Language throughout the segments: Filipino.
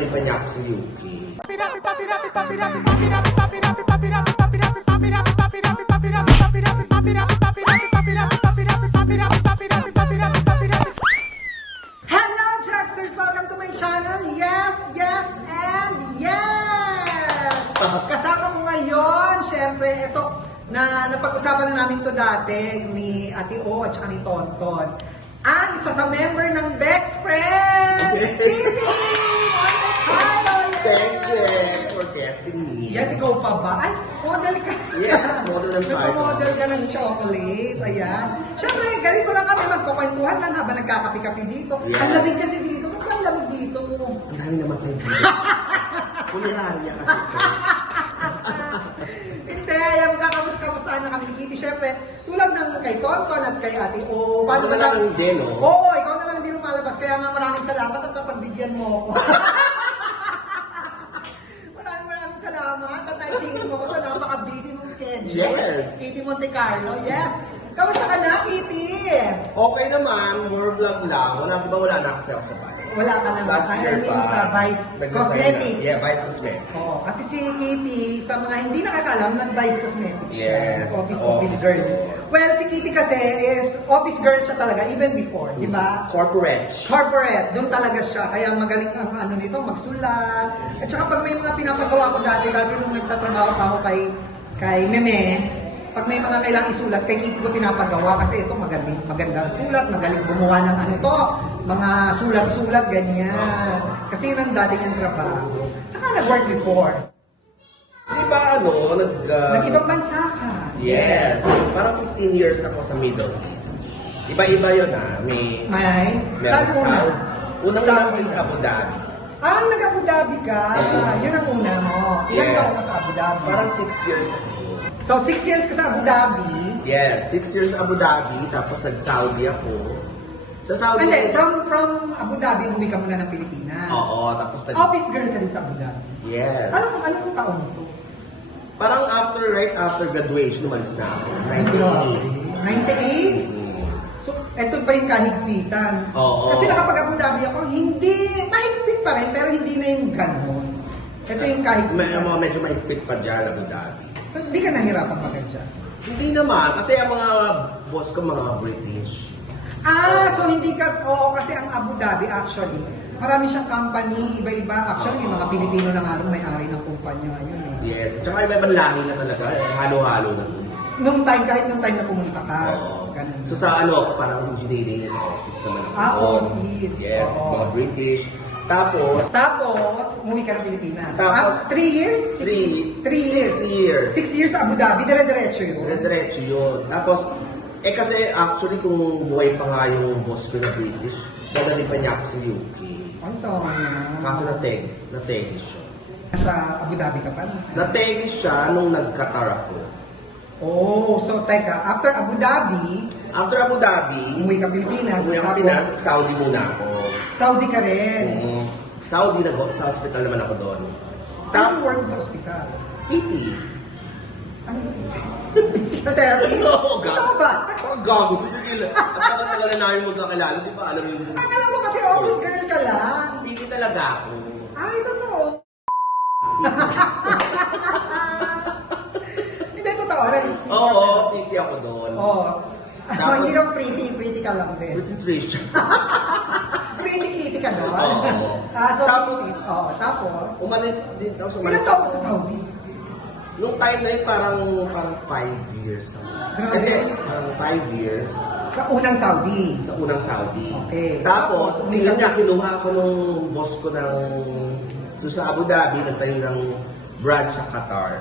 dadali pa niya ako sa UK. Hello, Jacksters! Welcome to my channel. Yes, yes, and yes! Kasama ko ngayon, syempre, ito, na napag-usapan na namin to dati ni Ate O at saka ni Tonton. Ang isa sa member ng Best Friends! Titi! Thank you for testing me. Yes, ikaw pa ba? Ay, model ka. Yes, model ng party. Nagpa-model ka ng chocolate. Ayan. Siyempre, ganito lang kami magkukwentuhan lang habang nagkakapi-kapi dito. Yes. Ang lamig kasi dito. Ang lamig dito. Ang dami naman tayo dito. Punerarya kasi. Hindi, ayan, kakamusta-kamustahan na kami ni Kitty. Siyempre, tulad ng kay Tonton at kay Ate O. Paano ba lang din, no? Oo, ikaw na lang hindi lumalabas. Kaya nga maraming salamat at napagbigyan mo ako. Maraming salamat at naisingin mo ko sa napaka-busy mong schedule. Yes. Kitty Monte Carlo, yes. Kamusta ka na, Kitty? Okay naman, more vlog lang. Wala na ako sa bahay. Wala ka na Last I year mean, pa. sa Vice Nag-resign Cosmetics. na. Yeah, Vice Cosmetics. Oo, kasi si Kitty, sa mga hindi nakakalam, nag-Vice Cosmetics siya. Yes, Office office girl. girl. Well, si Kitty kasi is office girl siya talaga, even before, di ba? Corporate. Corporate, doon talaga siya. Kaya magaling ang ano nito, magsulat. At saka pag may mga pinapagawa ko dati nung nagtatrabaho pa ako kay Meme, pag may mga kailangang isulat, kay Kitty ko pinapagawa kasi ito magandang sulat, magaling gumawa ng ano to, mga sulat-sulat, ganyan. Kasi yun ang dati niyang trabaho. Saka nag-work before. Di ba Nag-ibang bansa ka. Yes. Parang 15 years ako sa Middle East. Iba-iba yun May Saan una? Unang lang is Abu Dhabi. Ah, nag-Abu Dhabi ka. Yun ang una mo. Ilan Yes. taon ka sa Abu Dhabi? Parang 6 years ako. So, 6 years ka sa Abu Dhabi. Yes, 6 years Abu Dhabi, tapos nag-Saudi ako. Sa Saudi Hindi, from Abu Dhabi, umuwi ka muna ng Pilipinas. Oo, tapos Office girl ka din sa Abu Dhabi. Yes. Anong taon to? Parang right after graduation, umalis na ako. 98. 98? So, eto ba yung kahigpitan? Oo. Kasi nakapag-Abu Dhabi ako, hindi, mahigpit pa rin, pero hindi na yung ganon. Ito yung kahigpitan. Medyo mahigpit pa dyan, Abu Dhabi. So, hindi ka nahirapan mag-adjust? Hindi naman, kasi ang mga boss ko mga British. So hindi ka, oo, kasi ang Abu Dhabi actually, marami siyang company, iba-iba. Actually, yung mga Pilipino na nga lang may-ari ng kumpanya. Yun eh. Yes, tsaka iba-ibang lahi na talaga, halo-halo na. Kahit nung time na pumunta ka. Ganun. So sa parang engineering and office naman ako. Office. Yes, Oo. mga British. Tapos, umuwi ka ng Pilipinas. Tapos, 3 years? 3 years. 6 years. 6 years sa Abu Dhabi, dire-diretso yun. Diretso yun. Tapos, kasi actually kung buhay pa nga yung boss ko na British, dadali pa niya ako sa UK. Ang sorry. Kaso na-tegis siya. Sa Abu Dhabi ka pa? Na-tegis siya nung nag-Qatar ako. Oh, so teka, after Abu Dhabi, umuwi ka Pilipinas. ako tapos Pinas, Saudi muna ako. Saudi ka rin. Saudi, sa hospital naman ako doon. Anong work mo sa ospital? PT. Ano yun? Physical therapy? Oo, Totoo ba? Gago, at tagal na namin magkakilala, di ba? Alam mo yun. Ang alam ko kasi office girl ka lang. PT talaga ako. Ay, totoo. Hindi, totoo rin. Oo, PT ako doon. Oo. Tapos- Hindi lang pretty ka lang din. Pretty Trish. Pretty kitty ka doon. Oo. So, Tapos- tapos, Umalis din ako ilan taon ka sa Saudi? Nung time na yun, parang 5 years. Grabe. Hindi, parang 5 years Sa unang Saudi. sa unang Saudi. Okay. Tapos, Tapos, yun nga, kinuha ako nung boss ko doon sa Abu Dhabi, nagtayo ng branch sa Qatar.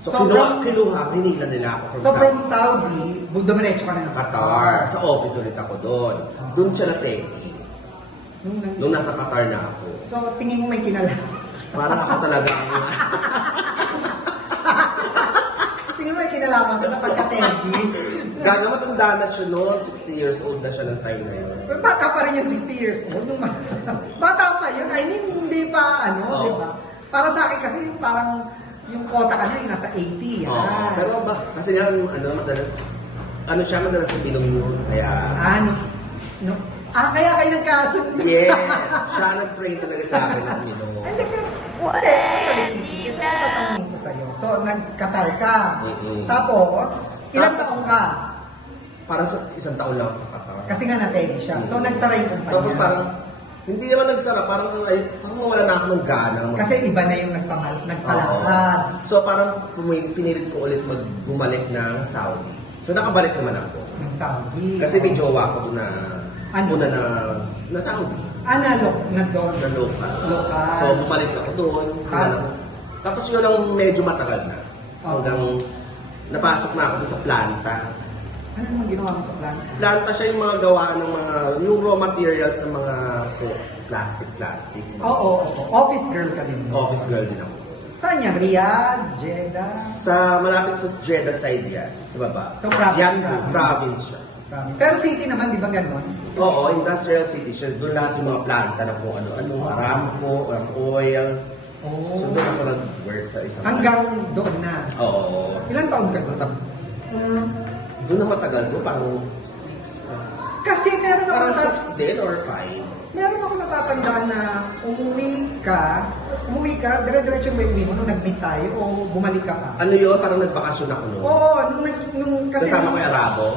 So, So, hinila nila ako So from Saudi, dumiretso ka na ng Qatar. Sa office ulit ako doon. Doon siya na-teki. Nung nasa Qatar na ako. So tingin mo may kinala. Parang ako talaga ang Tingin mo may kinalaman ka sa pagka-therapy. Gaga, matanda na siya noon. 60 years old na siya ng time na yun. Pero bata pa rin yung 60 years old. Bata pa yun. I mean, hindi pa Oo. di ba? Para sa akin kasi parang yung quota ka niya nasa 80. Pero kasi nga, madalas, madalas sa bilong yun. Kaya, No, Kaya kayo nagkasundo. Yes! Siya nag-train talaga sa akin ng uminom. Hindi, pero, ito na tatanungin ko sa'yo. So, nag-Qatar ka. Tapos, ilang taong ka? Parang sa isang taon lang ako sa Qatar. Kasi nga na-teddy siya. So, nagsara yung kumpanya. Tapos parang, hindi naman nagsara, parang wala na ako ng gana. Kasi iba na yung nagpalakad. So parang pinilit ko ulit bumalik ng Saudi. So nakabalik naman ako. Ng Saudi. Kasi may jowa ko doon na Ano? una na Saudi. Na doon. Na local. Local. So bumalik ako doon. Tapos yun ang medyo matagal na. Hanggang napasok na ako doon sa planta. Ano naman ginawa mo sa plan? Planta siya yung mga gawaan ng yung raw materials ng mga plastic. Oo. Office girl ka din. Office girl din ako. Saan yan? Riyadh? Jeddah? Malapit sa Jeddah side yan, sa baba. So, province Yan, ka? province siya. Pero city naman, di ba gano'n? Oo, industrial city siya. Doon lahat yung mga planta na kung ano, Aramco, oil. Oo. So doon ako nag-work sa isang... Hanggang doon na. Oo. Ilang taon ka doon? Doon na matagal ko, parang Kasi meron parang ako 6 din or 5. meron ako natatandaan na umuwi ka, dire-diretso ba yung uwi mo nung nag-meet tayo o bumalik ka pa? Ano yun? Parang nagbakasyon ako noon. Oo, nung kasi... Kasama ko yung Arabo.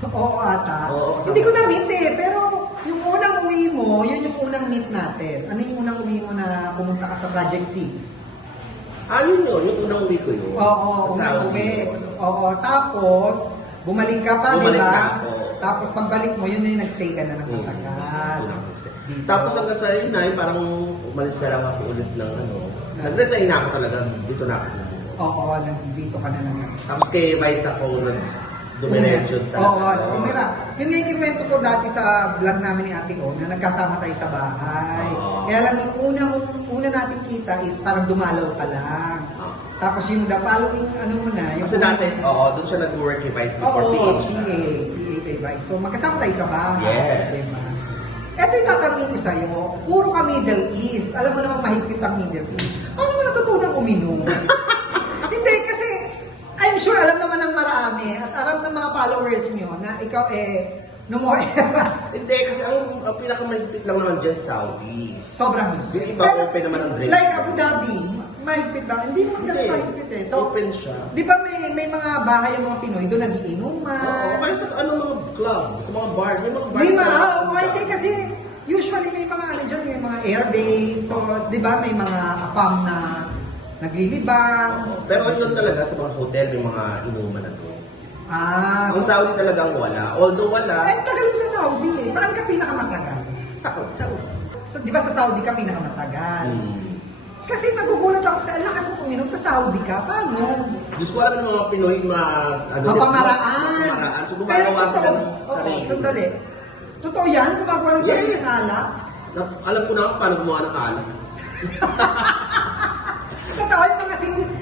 Oo ata. Oo, kasama. Hindi ko na-meet pero yung unang uwi mo, yun yung unang meet natin. Ano yung unang uwi mo na pumunta ka sa Project 6? Ano yun? Yung unang uwi ko yun. Oo, Sa unang Saudi uwi. yun. Oo, tapos bumalik ka pa, di Bumalik ba? na ako. Tapos pagbalik mo, yun na yung nag-stay ka na ng matagal. Tapos hanggang sa yun na, parang umalis na lang ako ulit ng nag-resign na ako talaga, dito na ako. Oo, nandito ka na naman. Tapos kay Vice ako, dumiretso talaga. Oo, mira. Yun nga yung kwento ko dati sa vlog namin ni Ate O, na nagkasama tayo sa bahay. Oo. Kaya lang, yung una natin kita is parang dumalaw ka lang. Oo. Tapos yung the following, ano mo na, yung... Kasi dati, doon siya nag-work kay Vice before Oo, PH. PA kay Vice. So magkasama tayo sa bahay. Yes. Diba? Ito yung tatanungin ko sa'yo, puro ka Middle East. Alam mo naman mahigpit ang Middle East. Paano mo natutunan uminom? Hindi, kasi I'm sure alam naman ng marami at alam ng mga followers nyo na ikaw Hindi, kasi ang pinakamahigpit lang naman dyan, Saudi. sobrang Yung iba, open naman ang drinks. Like Abu Dhabi, mahigpit ba? Hindi naman ganun Hindi. mahigpit eh. So, Open siya. di ba may mga bahay ang mga Pinoy doon nagiinuman? Oo, kaya sa mga club, sa mga bar, may mga bars. Di ba? na- Hindi kasi usually may mga ano dyan, may mga airbase. So, di ba may mga apam na naglilibang. Pero yun talaga sa mga hotel, may mga inuman na doon. Ang So, Saudi talagang wala. Although wala, ay, tagal mo sa Saudi eh. Saan ka pinakamatagal? Di ba sa Saudi ka pinakamatagal? Kasi nagugulat ako sa lakas mo uminom ka Saudi ka. Paano? Diyos ko alam ng mga Pinoy, Mapamaraan. Mapamaraan. So gumagawa sila ng sarili. Sandali. Totoo yan? Gumagawa ng sarili ng alak? Alam ko na paano gumawa ng alak. Totoo yung mga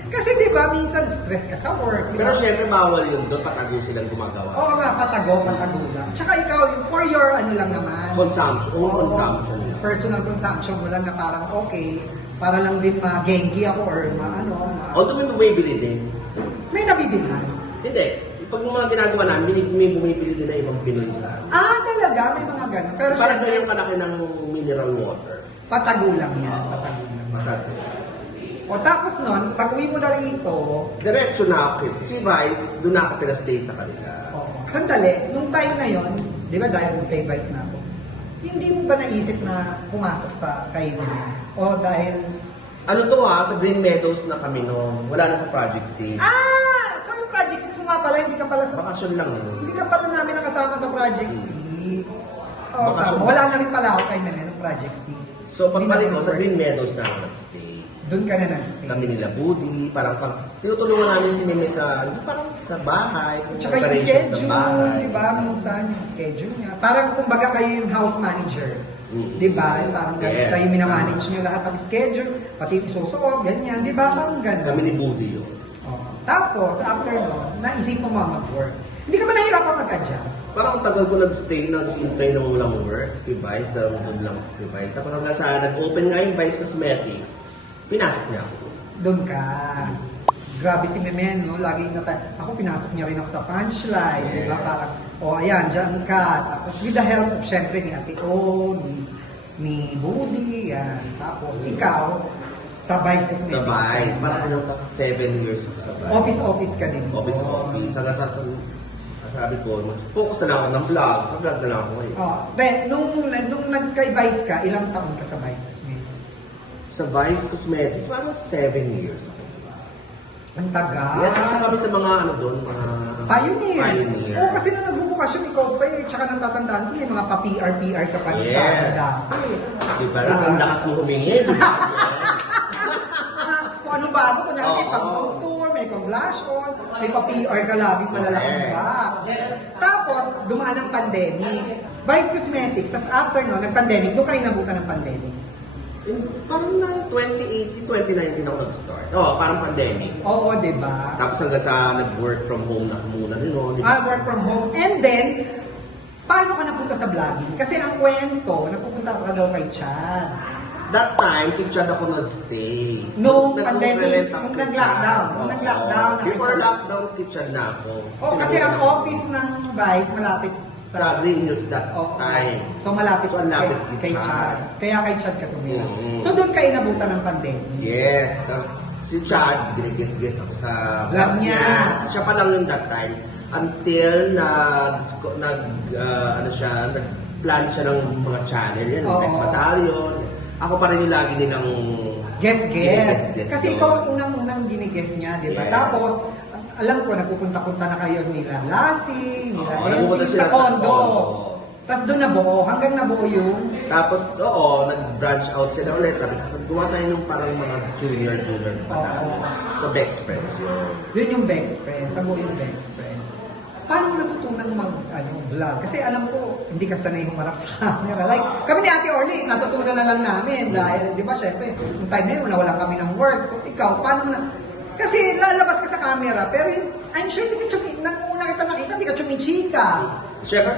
kasi di ba minsan stress ka sa work. Di Pero ba? syempre bawal yun doon, patago silang gumagawa. Oo nga, patago lang. Tsaka ikaw, for your ano lang naman. Consumption, own Oo, consumption. Personal consumption mo lang na parang okay, para lang din ma-genki ako or Although may bumibili din. may nabibilhan. Hindi. Pag yung mga ginagawa namin, may bumibili din na ibang Pinoy sa amin. Talaga, may mga ganun. Pero Parang syempre, ganyan kalaki ng mineral water. patago lang yan. Patago lang. Masyado. O tapos nun, pag uwi mo na rito, Diretso na ako. Si Vice, doon na ako pinastay sa kanila. sandali, nung time na yon, di ba dahil kay Vice na ako, hindi mo ba naisip na pumasok sa kaibigan? O dahil... Ano to sa Green Meadows na kami noon. Wala na sa Project C. So yung Project 6 mo nga pala, hindi ka pala sa... Bakasyon lang yun. Hindi ka pala namin nakasama sa Project 6. Bakasyon. Wala na rin pala ako kay Meme ng Project 6. So pagbalik ko sa Green Meadows na ako nag-stay. Doon ka na nag-stay. Kami nila Budi, parang tinutulungan namin si Meme sa, parang sa bahay. Tsaka yung operations sa schedule, bahay. di ba? Minsan yung schedule niya. Parang kumbaga kayo yung house manager. Di ba? Parang Yes. kayo minamanage nyo lahat pati schedule, pati yung susuot, ganyan. Di ba? Parang ganyan. Kami ni Budi yun. Tapos, after nun, naisip mo mag-work. Hindi ka ba nahirapan mag-adjust? Parang ang tagal ko nag-stay, nag-hintay ng walang work, kay Vice, dahil doon lang kay Vice. Tapos hanggang sa nag-open nga yung Vice Cosmetics, pinasok niya ako. Doon ka. grabe si Memen, no? Lagi ako pinasok niya rin ako sa punchline, di ba? Yes. Parang, ayan, dyan ka. Tapos with the help of, syempre, ni Ate O, ni Budi, yan. Tapos, ikaw, sa Vice Cosmetics. Sa Vice, parang pinuntak 7 years ako sa Vice. Office ka din. Office. Hanggang sabi ko, focus na lang ako ng vlog. Sa vlog na lang ako eh. Nung nagka-Vice ka, ilang taon ka sa Vice Cosmetics? Sa Vice Cosmetics, parang 7 years ako. Ang tagal. Yes, isa kami sa mga ano doon, mga Pioneer. Oo, kasi nung nagbubukasyon, ikaw pa eh, tsaka natatandaan ko, may mga pa-PR ka pa rin sa akin dati. Diba lang, ang lakas mo humingi. Diba? Kung ano bago, kung may pang-contour, may pang-blush on, may pa-PR ka lagi malalaking ba. Tapos, dumaan ang pandemic. Vice Cosmetics, as after no, nag-pandemic, doon kayo nabutan ng pandemic. Parang na 2018, 2019 ako nag-start. Parang pandemic. Oo, di ba? Tapos hanggang sa nag-work from home na muna rin, no? Diba? Work from home. And then, paano ka napunta sa vlogging? Kasi ang kwento, napupunta ka daw kay Chad. That time, kay Chad ako nag-stay. Nung pandemic, nung nag-lockdown. Before lockdown, kay Chad na ako. Kasi ang office ng Vice malapit sa Green Hills that time. So malapit So, malapit kay Chad. Kaya kay Chad ka tumira. Mm-hmm. So doon kayo nabutan ng pandemic. Yes. Si Chad, ginigis-gis ako sa vlog niya. Siya pa lang yung that time. Until nag-plan siya ng mga channel. Yan, Next Battalion. Ako pa rin yung lagi nilang Guest. Guest Kasi ikaw ang unang ginigest niya, di ba? Yes. Tapos, alam ko, nagpupunta-punta na kayo nila Lassie, nila nagpupunta Elsie, sila sa sa condo. condo. Tapos doon nabuo, hanggang nabuo yung Tapos, nag-branch out sila ulit. Sabi ko, gumawa tayo ng parang mga junior battalion. So, best friends yun. yun yung best friends, nabuo yung best friends. Paano mo natutunan vlog? Kasi alam ko, hindi ka sanay humarap sa camera. Like, kami ni Ate Orly, natutunan na lang namin. Dahil, di ba, syempre, yung time na yun, wala kami ng work. So, ikaw, paano mo na... Kasi lalabas ka sa camera, pero I'm sure hindi ka nung una kita nakita, hindi ka chumichika. Siyempre,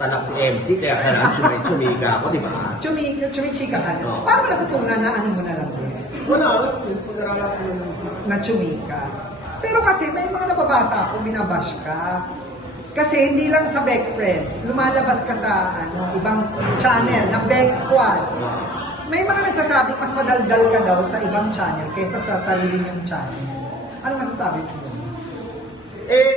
tanak si MC, kaya kailangan chumika ako, di ba? Chumichika ka na. Oo. Paano mo natutunan na ano mo na lang din? Wala, pag-aralan ko na lang. Na chumika. Pero kasi may mga nababasa ako, binabash ka. Kasi hindi lang sa Bex Friends, lumalabas ka sa ibang channel na Bex Squad. May mga nagsasabing mas madaldal ka daw sa ibang channel kaysa sa sarili niyong channel. Ano masasabi mo?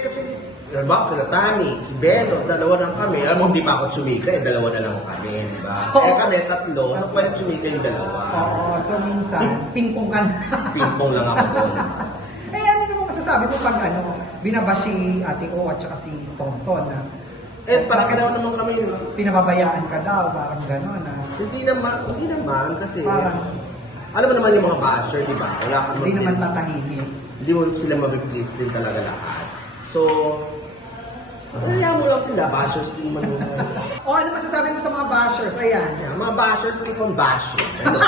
Kasi, diba, kila Tami, Belo, dalawa lang kami. Alam mo, hindi pa ako chumika, dalawa na lang kami, di ba? So, kami, tatlo, so pwede chumika yung dalawa. Oo, so minsan, pingpong ka na. Ping-pong lang ako doon. Ano naman masasabi mo pag binabash si Ate O at saka si Tonton na Parang daw naman kami, pinababayaan ka daw, parang gano'n na. hindi naman, kasi, Parang, alam mo naman yung mga basher, di ba? Wala kang hindi naman matahimik. Hindi mo sila mabiblis din talaga lahat. So, kaya mo lang sila, bashers din man yung... O ano masasabi mo sa mga bashers? Ayan. Mga bashers, keep on bashing. Ano?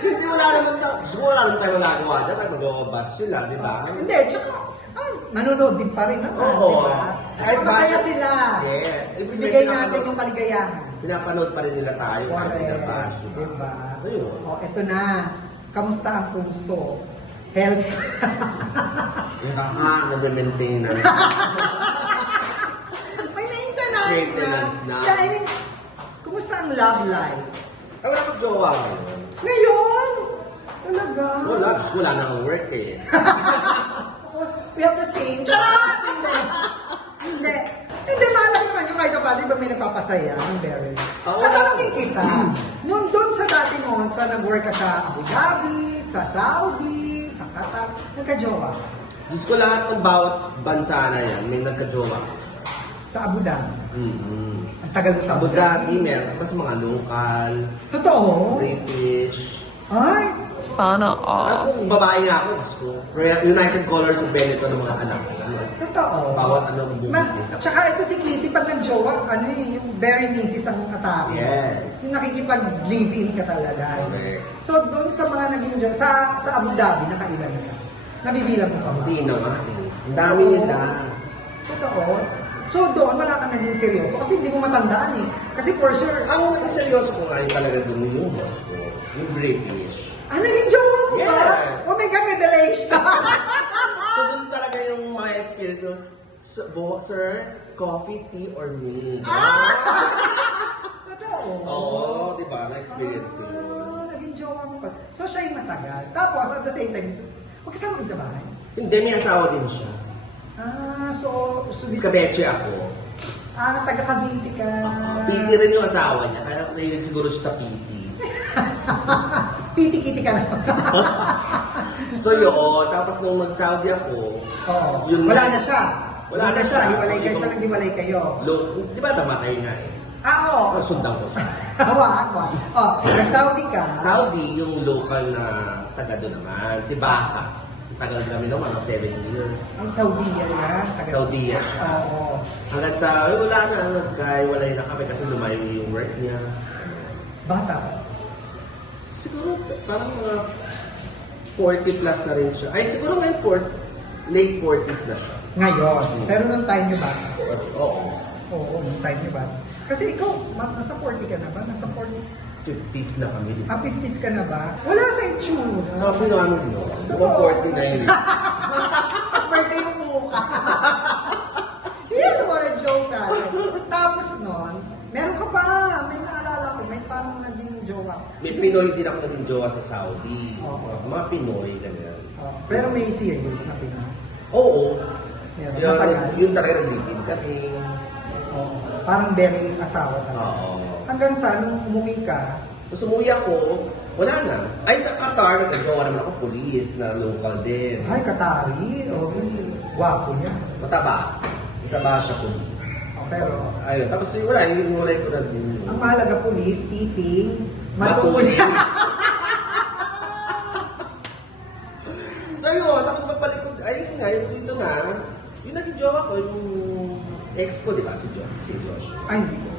Hindi wala naman tayo nagagawa dyan, kahit mag-bash sila, di ba? Hindi, tsaka, nanonood din pa rin naman, Oo. di ba? Kahit Masaya bashers- sila. Yes. Ibig sabihin, Ibigay natin pinapanood- yung kaligayahan. Pinapanood pa rin nila tayo, kahit Correct. pinabash, di ba? Diba? Ayun. O, eto na. Kamusta ang puso? Health. Yung nag-maintain na. May maintenance, Maintenance na. Yeah, I mean, kumusta ang love life? Ay, wala kang jowa ngayon. Ngayon! Talaga? Wala, Diyos ko, wala na akong work eh. We have the same. Charot! Hindi. Hindi, malam naman yung kahit kapag, di ba may nagpapasaya ng Beryl? Oo. Tatanungin kita, nung doon sa dati mo, sa nag-work ka sa Abu Dhabi, sa Saudi, sa Qatar, nagka-jowa. Diyos ko, lahat ng bawat bansa na yan, may nagka-jowa. Sa Abu Dhabi. Mm-hmm. Ang tagal mo sa Abu Dhabi, meron. Mas mga local, Totoo? British. Ay! Sana all. Kung babae nga ako, Diyos ko. United Colors of Benetton ng mga anak ko. Totoo. Bawat ano ang business ako. Tsaka ito si Kitty, pag nag-jowa, yung very misis ang atake. Yes. Yung nakikipag-live-in ka talaga. Okay. So, doon sa mga naging jowa, sa Abu Dhabi, nakailan ka? Nabibilang mo pa ba? Hindi naman. Ang dami nila. Totoo. So, doon, wala ka naging seryoso. Kasi hindi mo matandaan eh. Kasi for sure, Ang seryoso ko nga yung talaga doon yung boss ko. Yung British. naging jowa mo? Yes. Oh my God, revelation! So, doon talaga yung mga experience ko. Sir, coffee, tea, or me? Totoo. Oo, di ba? Na-experience ko yun. Naging jowa mo pa. So, siya yung matagal. Tapos, at the same time, magkasama kayo sa bahay? Hindi, may asawa din siya. So Iskabeche ako. taga Cavite ka. PT rin yung asawa niya, kaya nahilig siguro siya sa PT. Piti-kiti ka lang. So yun, tapos nung nag-Saudi ako, Oo. Yun Wala na. na siya. Wala na siya. Hiwalay kayo. So, Saan naghiwalay kayo? di ba namatay nga eh? Oo. Sundan ko siya. Hawa. Nag-Saudi ka. Saudi, yung local na taga doon naman, si Baha. Tagal kami naman, 7 years. Ang Saudi yan. Saudi siya. Oo. Hanggang sa, wala na, nagkahiwalay na kami kasi lumayo yung work niya. Bata. Siguro parang mga 40 plus na rin siya. Ay, siguro ngayon late 40s na siya. Ngayon. Pero nung time nyo ba? Oo. Oo, nung time nyo ba? Kasi ikaw, nasa 40 ka na ba? Nasa 40? 50s na kami. 50s ka na ba? Wala sa itsura. Sabi nga ano, no? Mukhang 40 na yun. Tapos birthday mo mukha. Yan mo na joke ka. Tapos nun, meron ka pa. May naalala ko. May parang naging jowa. May Pinoy din ako naging jowa sa Saudi. Oo. Mga Pinoy, ganyan. Pero may serious na Pinoy. Oo. Meron. Yun, Matagal. yun talaga nag-live kami. Oo. Parang very asawa talaga. Oo. Hanggang sa nung umuwi ka, Tapos umuwi ako, wala na. Ay, sa Qatar, nagkagawa naman ako police na local din. ay, Katari. Oh, guwapo niya. Mataba. Mataba siya police. Pero, Ayun, tapos wala, yung hulay ko na din. ang mahalaga pulis, titing, Matuli. matuli. So yun, tapos magbalik ko, ayun nga, yung dito na, yung naging jowa ko, yung ex ko, di ba, si Josh. Ay, hindi ko.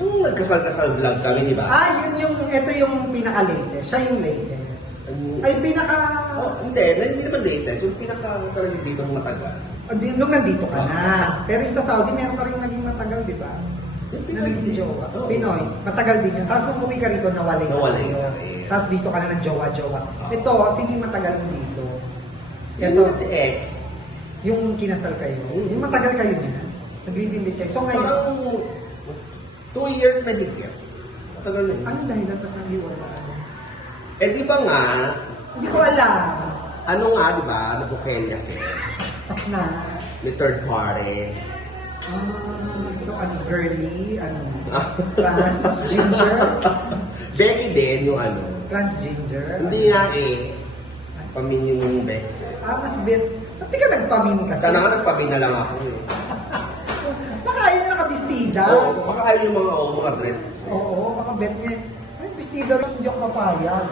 Yung nagkasal-kasal vlog kami, di ba? Ito yung pinaka-latest. Siya yung latest. Ay, Hindi, hindi naman latest. Yung pinaka talagang dito matagal. nung nandito ka na. Pero yung sa Saudi, meron ka rin naging matagal, di ba? Na naging jowa. Oo. Pinoy, matagal din yun. Tapos nung umuwi ka rito, nawalay ka. Nawalay tayo. ka rin. Tapos dito ka na nag-jowa-jowa. Ito, sino yung matagal mo dito? Yan Ito, naman si ex. yung kinasal kayo. Yung matagal kayo niya. Nagbibindit kayo. So ngayon, Parang 2 years na higit. Matagal na yun. ano dahilan ba't naghiwala? Eh di ba nga, Hindi ko alam. ano nga, di ba, nabukelya ko. Na, May third party. so ano, girly, ano, transgender? Becky din yung ano. Transgender? Hindi nga eh. Paminyo yung Bex eh. Mas bit. Ba't di ka nagpamin kasi? Sana nga nagpabina lang ako eh. Baka ayaw niya nakabistida. Oo, baka ayaw yung mga dress. Oo, baka bet niya. Ay, bistida rin, hindi ako mapayag.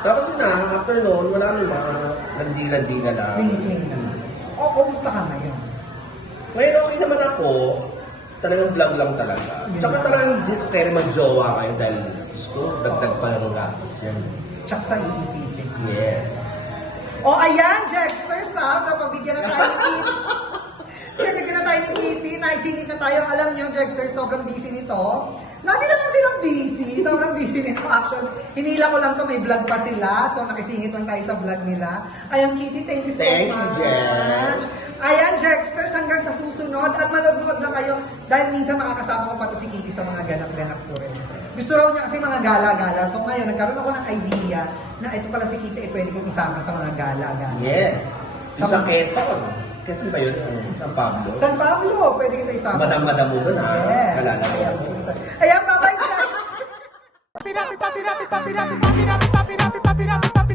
Tapos yun na, after noon, wala nang mga landi-landi na lang. Ling-ling na. O, kumusta ka ngayon? Ngayon okay naman ako. Talagang vlog lang talaga. Tsaka talagang hindi ko kaya mag-jowa kayo dahil gusto, dagdag pa ng gastos yan. Tsak sa iisipin. Yes. O, ayan, Jexter, napabigyan na tayo ni Kitty. Pinagyan na tayo ni Kitty, naisingit na tayo. Alam niyo, Jexter, sobrang busy nito. Lagi naman silang busy. Sobrang busy nito. Actually, hinila ko lang to, may vlog pa sila. So, nakisingit lang tayo sa vlog nila. Ayan, Kitty, thank you so Thank you, much. Jex. Ayan, Jexter, hanggang sa susunod. At manood-nood na kayo. Dahil minsan makakasama ko pa to si Kitty sa mga ganap-ganap ko rin. Gusto raw niya kasi mga gala-gala. So, ngayon, nagkaroon ako ng idea na ito pala si Kitty, pwede kong isama sa mga gala-gala. Yes. Sa Quezon. Quezon ba yun? Ang Pablo? San Pablo, pwede kita isama. Madam-madam mo doon ha. Yes. Kalala ko. Ayan, bye-bye guys! Papi, papi, papi, papi, papi, papi, papi, papi, papi, papi, papi, papi,